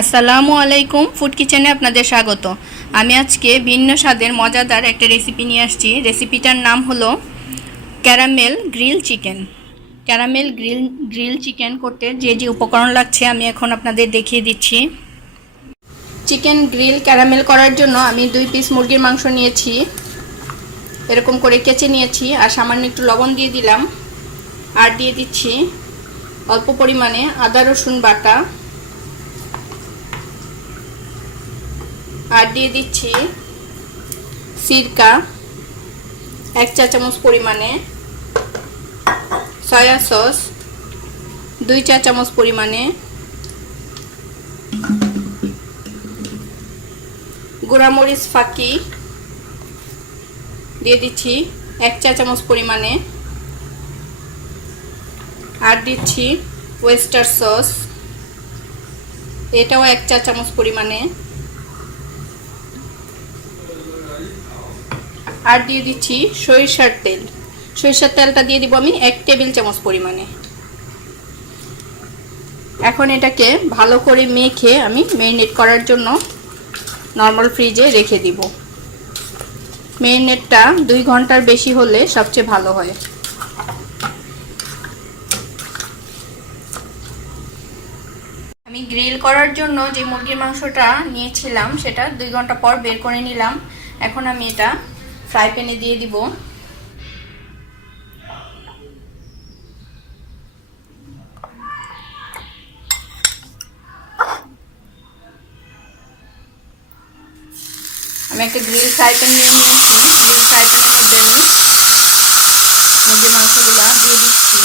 আসসালামু আলাইকুম ফুড কিচেনে আপনাদের স্বাগত। আমি আজকে ভিন্ন স্বাদের মজাদার একটা রেসিপি নিয়ে আসছি। রেসিপিটার নাম হলো caramel grill chicken caramel grill grill chicken করতে যে যে উপকরণ লাগছে আমি এখন আপনাদের দেখিয়ে দিচ্ছি। চিকেন গ্রিল ক্যারামেল করার জন্য আমি দুই পিস মুরগির মাংস নিয়েছি। এরকম করে কেচে নিয়েছি আর সামান্য একটু লবণ দিয়ে দিলাম। আর দিয়ে দিচ্ছি অল্প পরিমাণে আদা রসুন বাটা। আর দিয়ে দিচ্ছি সিরকা, এক চা চামচ পরিমাণে সয়া সস দুই চা চামচ পরিমাণে গুঁড়ামরিচ ফাঁকি, দিয়ে দিচ্ছি এক চা চামচ পরিমাণে আর দিচ্ছি ওয়েস্টার সস এটাও এক চা চামচ পরিমাণে আর দিয়ে দিচ্ছি সরিষার তেল। সরিষার তেলটা দিয়ে দিব আমি এক টেবিল চামচ পরিমাণে। এখন এটাকে ভালো করে মেখে আমি মেরিনেট করার জন্য নর্মাল ফ্রিজে রেখে দিব। মেরিনেটটা দুই ঘণ্টার বেশি হলে সবচেয়ে ভালো হয়। আমি গ্রিল করার জন্য যে মুরগির মাংসটা নিয়েছিলাম, সেটা দুই ঘণ্টা পর বের করে নিলাম। এখন আমি এটা ফ্রাই প্যানে দিয়ে দিব। আমি একটা গ্রিল ফ্রাই প্যান নিয়ে নিয়েছি। গ্রিল ফ্রাই প্যানের মধ্যে আমি মুরগির মাংসগুলো দিয়ে দিচ্ছি।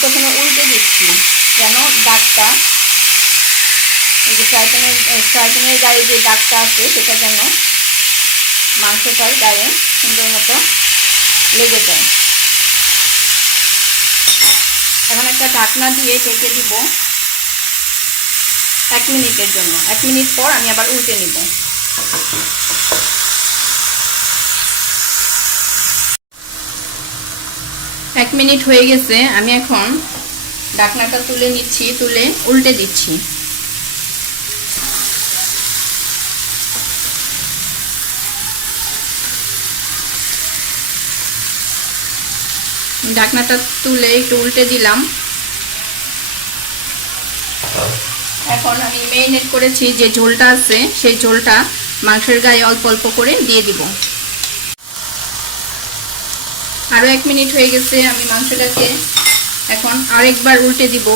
প্রথমে উল্টে দিচ্ছি। যেন দাগটা এই যে ফ্রাই প্যানের গায়ে যে দাগটা আছে সেটা যেন মাংসটার গায়ে সুন্দর মতো লেগে যায়। এখন একটা ঢাকনা দিয়ে ঢেকে দিব এক মিনিটের জন্য। এক মিনিট পর আমি আবার উল্টে নিব। এক মিনিট হয়ে গেছে, আমি এখন ঢাকনাটা তুলে নিচ্ছি, তুলে উল্টে দিচ্ছি। ঢাকনাটা তুলে একটু উল্টে দিলাম। এখন আমি মেরিনেট করেছি যে ঝোলটা আছে, সেই ঝোলটা মাংসের গায়ে অল্প অল্প করে দিয়ে দিব। আরও এক মিনিট হয়ে গেছে আমি মাংসটাকে এখন আরেকবার উল্টে দিব।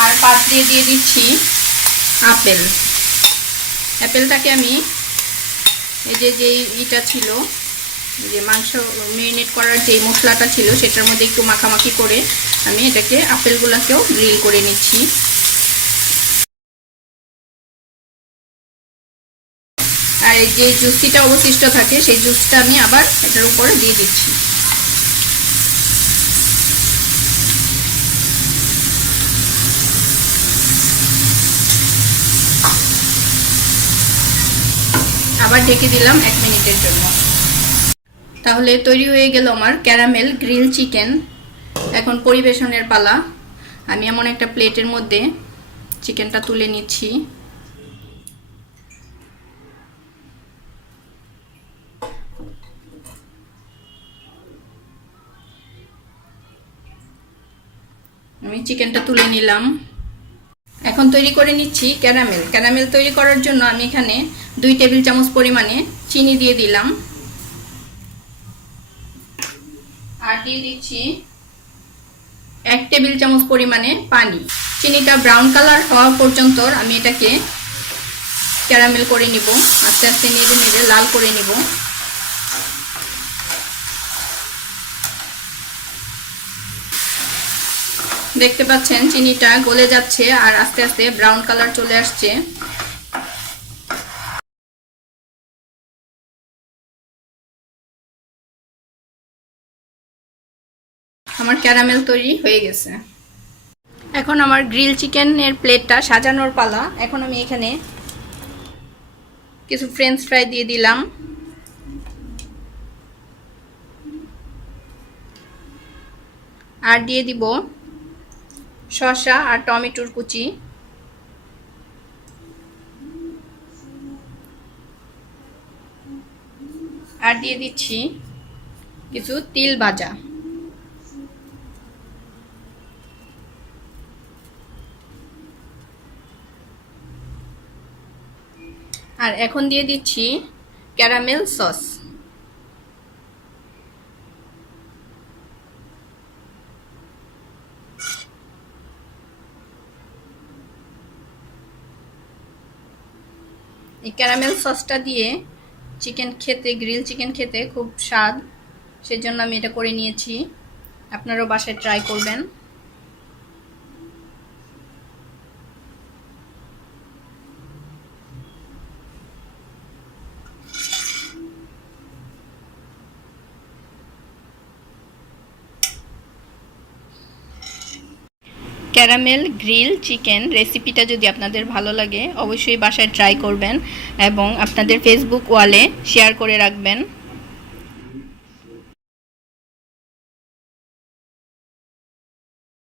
আর পাশ দিয়ে দিয়ে দিচ্ছি আপেল। অ্যাপেলটাকে আমি এই যে যে ইটা ছিল যে মাংস মেরিনেট করার যে মশলাটা ছিল, সেটার মধ্যে একটু মাখামাখি করে আমি এটাকে আপেলগুলোকেও গ্রিল করে নিচ্ছি। যে জুসিটা অবশিষ্ট থাকে, সেই জুসটা আমি আবার এটার উপরে দিয়ে দিচ্ছি। আবার ঢেকে দিলাম এক মিনিটের জন্য। তাহলে তৈরি হয়ে গেল আমার ক্যারামেল গ্রিল চিকেন। এখন পরিবেশনের পালা। আমি এমন একটা প্লেটের মধ্যে চিকেনটা তুলে নিচ্ছি। আমি চিকেনটা তুলে নিলাম। এখন তৈরি করে নিচ্ছি ক্যারামেল। ক্যারামেল তৈরি করার জন্য আমি এখানে দুই টেবিল চামচ পরিমাণে চিনি দিয়ে দিলাম। আর দিয়ে দিচ্ছি এক টেবিল চামচ পরিমাণে পানি। চিনিটা ব্রাউন কালার হওয়া পর্যন্ত আমি এটাকে ক্যারামেল করে নিব। আস্তে আস্তে নেড়ে নেড়ে লাল করে নিব। দেখতে পাচ্ছেন, চিনিটা গলে যাচ্ছে আর আস্তে আস্তে ব্রাউন কালার চলে আসছে। আমার ক্যারামেল তৈরি হয়ে গেছে। এখন আমার গ্রিল চিকেনের প্লেটটা সাজানোর পালা। এখন আমি এখানে কিছু ফ্রেঞ্চ ফ্রাই দিয়ে দিলাম। আর দিয়ে দিব শসা আর টমেটোর কুচি। আর দিয়ে দিচ্ছি কিছু তিল ভাজা। আর এখন দিয়ে দিচ্ছি ক্যারামেল সস। এই ক্যারামেল সসটা দিয়ে চিকেন খেতে গ্রিল চিকেন খেতে খুব স্বাদ। সেজন্য আমি এটা করে নিয়েছি। আপনারাও বাসায় ট্রাই করবেন। ক্যারামেল গ্রিল চিকেন রেসিপিটা যদি আপনাদের ভালো লাগে, অবশ্যই বাসায় ট্রাই করবেন এবং আপনাদের ফেসবুক ওয়ালে শেয়ার করে রাখবেন।